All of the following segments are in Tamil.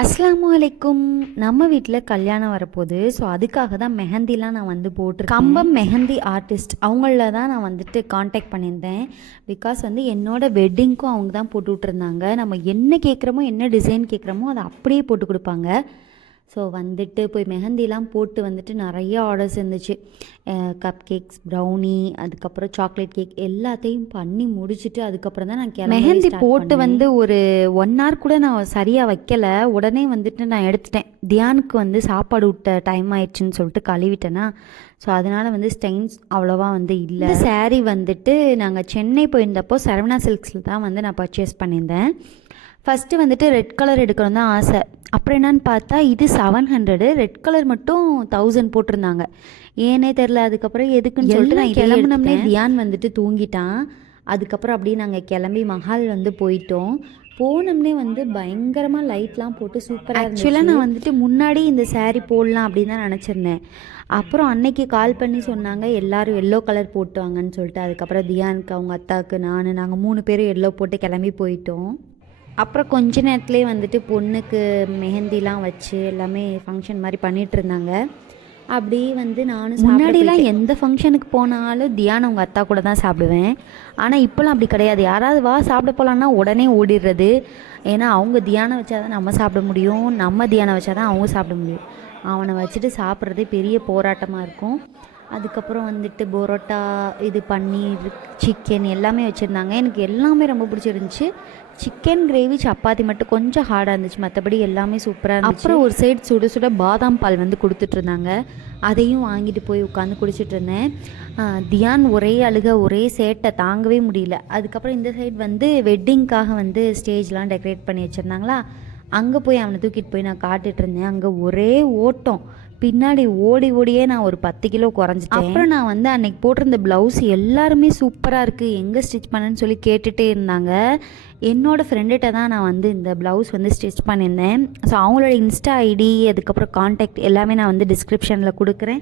அஸ்ஸலாமு அலைக்கும். நம்ம வீட்டில் கல்யாணம் வரப்போகுது. ஸோ அதுக்காக தான் மெஹந்திலாம் நான் வந்து போட்டிருக்கேன். கம்பம் மெஹந்தி ஆர்டிஸ்ட் அவங்கள தான் நான் வந்துட்டு காண்டாக்ட் பண்ணியிருந்தேன். பிகாஸ் வந்து என்னோடய வெட்டிங்க்கும் அவங்க தான் போட்டு விட்ருந்தாங்க. நம்ம என்ன கேட்குறோமோ, என்ன டிசைன் கேட்குறோமோ அதை அப்படியே போட்டு கொடுப்பாங்க. ஸோ வந்துட்டு போய் மெஹந்திலாம் போட்டு வந்துட்டு நிறைய ஆர்டர்ஸ் இருந்துச்சு. கப் கேக்ஸ், ப்ரௌனி, அதுக்கப்புறம் சாக்லேட் கேக் எல்லாத்தையும் பண்ணி முடிச்சுட்டு அதுக்கப்புறம் தான் நான் மெஹந்தி போட்டு வந்து ஒரு 1 hour கூட நான் சரியாக வைக்கலை. உடனே வந்துட்டு நான் எடுத்துட்டேன். தியானுக்கு வந்து சாப்பாடு விட்ட டைம் ஆயிடுச்சுன்னு சொல்லிட்டு கழுவிட்டேன்னா, ஸோ அதனால் வந்து ஸ்டெயின்ஸ் அவ்வளோவா வந்து இல்லை. சாரீ வந்துட்டு நாங்கள் சென்னை போயிருந்தப்போ சரவணா சில்க்ஸில் தான் வந்து நான் பர்ச்சேஸ் பண்ணியிருந்தேன். ஃபஸ்ட்டு வந்துட்டு ரெட் கலர் எடுக்கணும் தான் ஆசை. அப்புறம் என்னான்னு பார்த்தா இது 700, ரெட் கலர் மட்டும் 1000 போட்டிருந்தாங்க. ஏனே தெரில. அதுக்கப்புறம் எதுக்குன்னு சொல்லிட்டு நான் கிளம்புனோம்னே தியான் வந்துட்டு தூங்கிட்டான். அதுக்கப்புறம் அப்படியே நாங்கள் கிளம்பி மஹால் வந்து போயிட்டோம். போனோம்னே வந்து பயங்கரமாக லைட்லாம் போட்டு சூப்பராக. ஆக்சுவலாக நான் வந்துட்டு முன்னாடி இந்த சாரீ போடலாம் அப்படின்னு தான் நினச்சிருந்தேன். அப்புறம் அன்னைக்கு கால் பண்ணி சொன்னாங்க எல்லோரும் எல்லோ கலர் போட்டு வாங்கன்னு சொல்லிட்டு. அதுக்கப்புறம் தியானுக்கு, அவங்க அத்தாவுக்கு, நாங்கள் 3 பேரும் எல்லோ போட்டு கிளம்பி போயிட்டோம். அப்புறம் கொஞ்ச நேரத்துலேயே வந்துட்டு பொண்ணுக்கு மெஹந்திலாம் வச்சு எல்லாமே ஃபங்க்ஷன் மாதிரி பண்ணிகிட்டு இருந்தாங்க. அப்படி வந்து நானும் முன்னாடிலாம் எந்த ஃபங்க்ஷனுக்கு போனாலும் தியானம் அவங்க அத்தா கூட தான் சாப்பிடுவேன். ஆனால் இப்போலாம் அப்படி கிடையாது. யாராவது வா சாப்பிட போகலான்னா உடனே ஓடிடுறது. ஏன்னா அவங்க தியானம் வச்சா தான் நம்ம சாப்பிட முடியும், நம்ம தியானம் வச்சா தான் அவங்க சாப்பிட முடியும். அவனை வச்சுட்டு சாப்பிட்றதே பெரிய போராட்டமாக இருக்கும். அதுக்கப்புறம் வந்துட்டு பரோட்டா, இது பன்னீர், சிக்கன் எல்லாமே வச்சுருந்தாங்க. எனக்கு எல்லாமே ரொம்ப பிடிச்சிருந்துச்சி. சிக்கன் கிரேவி, சப்பாத்தி மட்டும் கொஞ்சம் ஹார்டாக இருந்துச்சு, மற்றபடி எல்லாமே சூப்பராக இருந்துச்சு. அப்புறம் ஒரு சைடு சுட சுட பாதாம் பால் வந்து கொடுத்துட்ருந்தாங்க. அதையும் வாங்கிட்டு போய் உட்காந்து குடிச்சிட்டு இருந்தேன். தியான் ஒரே அழுக, ஒரே சேட்டை தாங்கவே முடியல. அதுக்கப்புறம் இந்த சைடு வந்து வெட்டிங்க்காக வந்து ஸ்டேஜ்லாம் டெக்கரேட் பண்ணி வச்சுருந்தாங்களா, அங்கே போய் அவனை தூக்கிட்டு போய் நான் காட்டிகிட்டு இருந்தேன். அங்கே ஒரே ஓட்டம், பின்னாடி ஓடி ஓடியே நான் ஒரு 10 கிலோ குறைஞ்சிட்டேன். அப்புறம் நான் வந்து அன்றைக்கி போட்டிருந்த ப்ளவுஸ் எல்லாருமே சூப்பராக இருக்குது, எங்கே ஸ்டிச் பண்ணேன்னு சொல்லி கேட்டுகிட்டே இருந்தாங்க. என்னோடய ஃப்ரெண்டுகிட்ட தான் நான் வந்து இந்த ப்ளவுஸ் வந்து ஸ்டிச் பண்ணியிருந்தேன். ஸோ அவங்களோட இன்ஸ்டா ஐடி, அதுக்கப்புறம் கான்டாக்ட் எல்லாமே நான் வந்து டிஸ்கிரிப்ஷனில் கொடுக்குறேன்.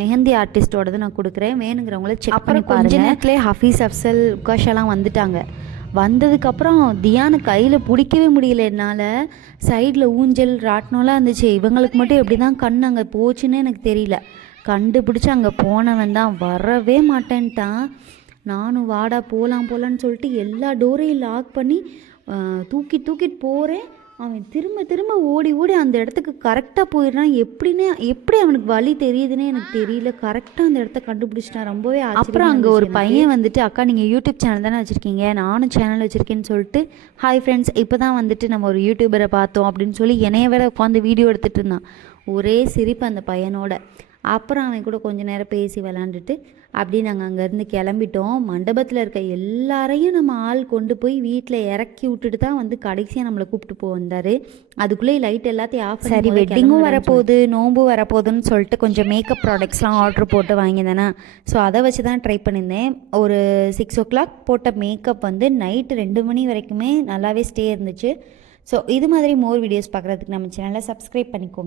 மெஹந்தி ஆர்டிஸ்ட்டோடது நான் கொடுக்குறேன், வேணுங்கிறவங்கள செக் பண்ணி பாருங்கள். கொஞ்ச நேரத்துலேயே ஹஃபீஸ், அஃப்சல், உகாஷாலாம் வந்துட்டாங்க. வந்ததுக்கப்புறம் தியானு கையில் பிடிக்கவே முடியல என்னால். சைடில் ஊஞ்சல், ராட்டினம்லாம் இருந்துச்சு. இவங்களுக்கு மட்டும் எப்படி தான் கண் அங்கே போச்சுன்னு எனக்கு தெரியல. கண்டுபிடிச்சி அங்கே போனவன் தான் வரவே மாட்டேன்ட்டான். நானும் வாடா போகலாம் போகலான்னு சொல்லிட்டு எல்லா டோரையும் லாக் பண்ணி தூக்கிட்டு போகிறேன். அவன் திரும்ப திரும்ப ஓடி ஓடி அந்த இடத்துக்கு கரெக்டாக போயிடுறான். எப்படி அவனுக்கு வழி தெரியுதுன்னே எனக்கு தெரியல. கரெக்டாக அந்த இடத்த கண்டுபிடிச்சிட்டான். ரொம்பவே. அப்புறம் அங்கே ஒரு பையன் வந்துட்டு, அக்கா நீங்கள் யூடியூப் சேனல் தானே வச்சுருக்கீங்க, நானும் சேனல் வச்சுருக்கேன்னு சொல்லிட்டு, ஹாய் ஃப்ரெண்ட்ஸ், இப்போ தான் வந்துட்டு நம்ம ஒரு யூடியூபரை பார்த்தோம் அப்படின்னு சொல்லி என்னைய வேற உட்காந்து வீடியோ எடுத்துகிட்டு இருந்தான். ஒரே சிரிப்பு அந்த பையனோட. அப்புறம் அவன் கூட கொஞ்சம் நேரம் பேசி விளாண்டுட்டு அப்படி நாங்கள் அங்கேருந்து கிளம்பிட்டோம். மண்டபத்தில் இருக்க எல்லாரையும் நம்ம ஆள் கொண்டு போய் வீட்டில் இறக்கி விட்டுட்டு தான் வந்து கடைசியாக நம்மளை கூப்பிட்டு போய் வந்தார். அதுக்குள்ளே லைட் எல்லாத்தையும் ஆஃப். சரி, வெட்டிங்கும் வரப்போகுது, நோம்பு வரப்போகுதுன்னு சொல்லிட்டு கொஞ்சம் மேக்கப் ப்ராடக்ட்ஸ்லாம் ஆர்டர் போட்டு வாங்கியிருந்தேனா, ஸோ அதை வச்சு தான் ட்ரை பண்ணியிருந்தேன். ஒரு 6 o'clock போட்ட மேக்கப் வந்து நைட்டு 2 மணி வரைக்குமே நல்லாவே ஸ்டே இருந்துச்சு. ஸோ இது மாதிரி மோர் வீடியோஸ் பார்க்குறதுக்கு நம்ம சேனலை சப்ஸ்கிரைப் பண்ணிக்கோங்க.